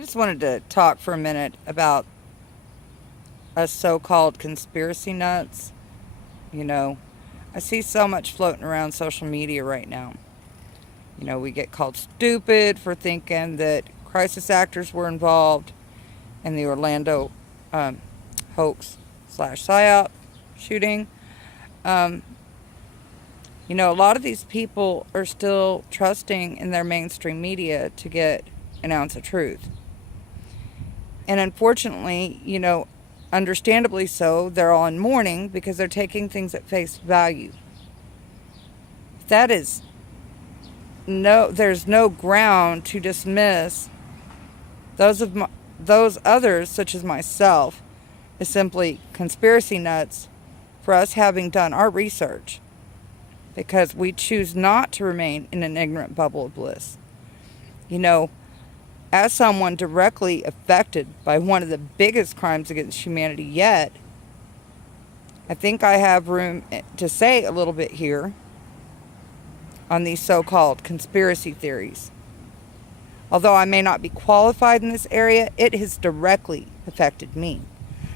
I just wanted to talk for a minute about us so-called conspiracy nuts. You know, I see so much floating around social media right now. We get called stupid for thinking that crisis actors were involved in the Orlando hoax slash psyop shooting. Um, a lot of these people are still trusting in their mainstream media to get an ounce of truth. And unfortunately, understandably so, they're all in mourning because they're taking things at face value. That is there's no ground to dismiss those others, such as myself, as simply conspiracy nuts for us having done our research, because we choose not to remain in an ignorant bubble of bliss. As someone directly affected by one of the biggest crimes against humanity yet, I think I have room to say a little bit here on these so-called conspiracy theories. Although I may not be qualified in this area, it has directly affected me.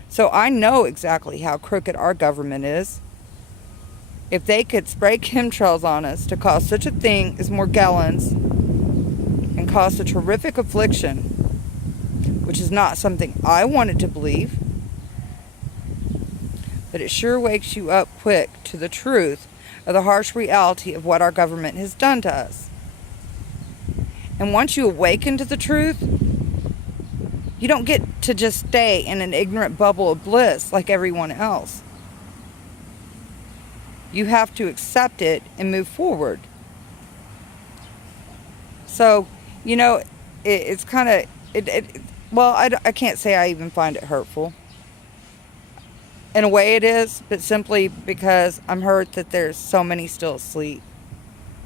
So I know exactly how crooked our government is. If they could spray chemtrails on us to cause such a thing as Morgellons and cause such horrific affliction, which is not something I wanted to believe, but it sure wakes you up quick to the truth of the harsh reality of what our government has done to us. And once you awaken to the truth, you don't get to just stay in an ignorant bubble of bliss like everyone else. You have to accept it and move forward. So, it's kind of, I can't say I even find it hurtful. In a way it is, but simply because I'm hurt that there's so many still asleep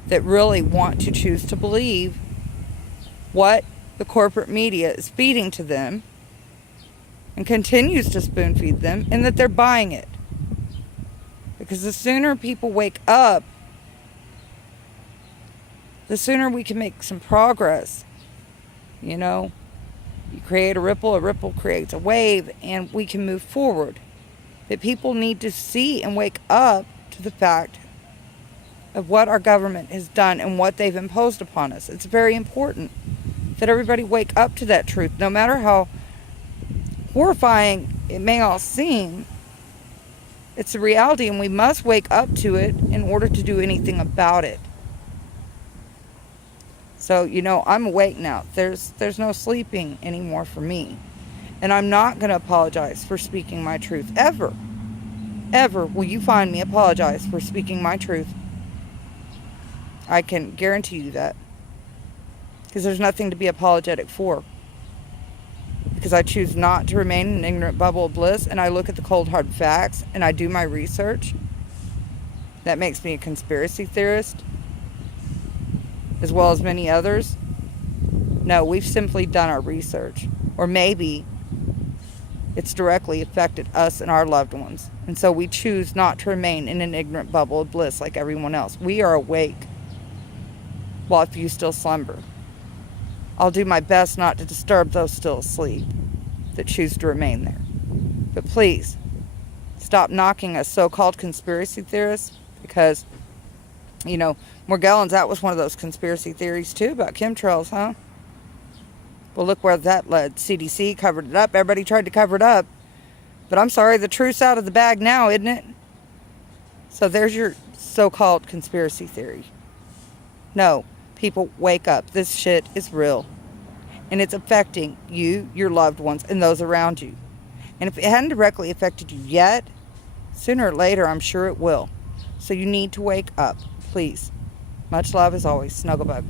that really want to choose to believe what the corporate media is feeding to them and continues to spoon feed them, and that they're buying it. Because the sooner people wake up, the sooner we can make some progress. You create a ripple creates a wave, and we can move forward. But people need to see and wake up to the fact of what our government has done and what they've imposed upon us. It's very important that everybody wake up to that truth, no matter how horrifying it may all seem. It's a reality, and we must wake up to it in order to do anything about it. So, I'm awake now. There's no sleeping anymore for me. And I'm not going to apologize for speaking my truth. Ever. Ever will you find me apologize for speaking my truth. I can guarantee you that. Because there's nothing to be apologetic for. Because I choose not to remain in an ignorant bubble of bliss, and I look at the cold hard facts, and I do my research. That makes me a conspiracy theorist, as well as many others. No, we've simply done our research. Or maybe it's directly affected us and our loved ones. And so we choose not to remain in an ignorant bubble of bliss like everyone else. We are awake while if you still slumber. I'll do my best not to disturb those still asleep that choose to remain there. But please, stop knocking us so-called conspiracy theorists, because, Morgellons, that was one of those conspiracy theories too about chemtrails, huh? Well, look where that led. CDC covered it up. Everybody tried to cover it up. But I'm sorry, the truth's out of the bag now, isn't it? So there's your so-called conspiracy theory. No, people, wake up. This shit is real. And it's affecting you, your loved ones, and those around you. And if it hadn't directly affected you yet, sooner or later, I'm sure it will. So you need to wake up, please. Much love as always. Snugglebug.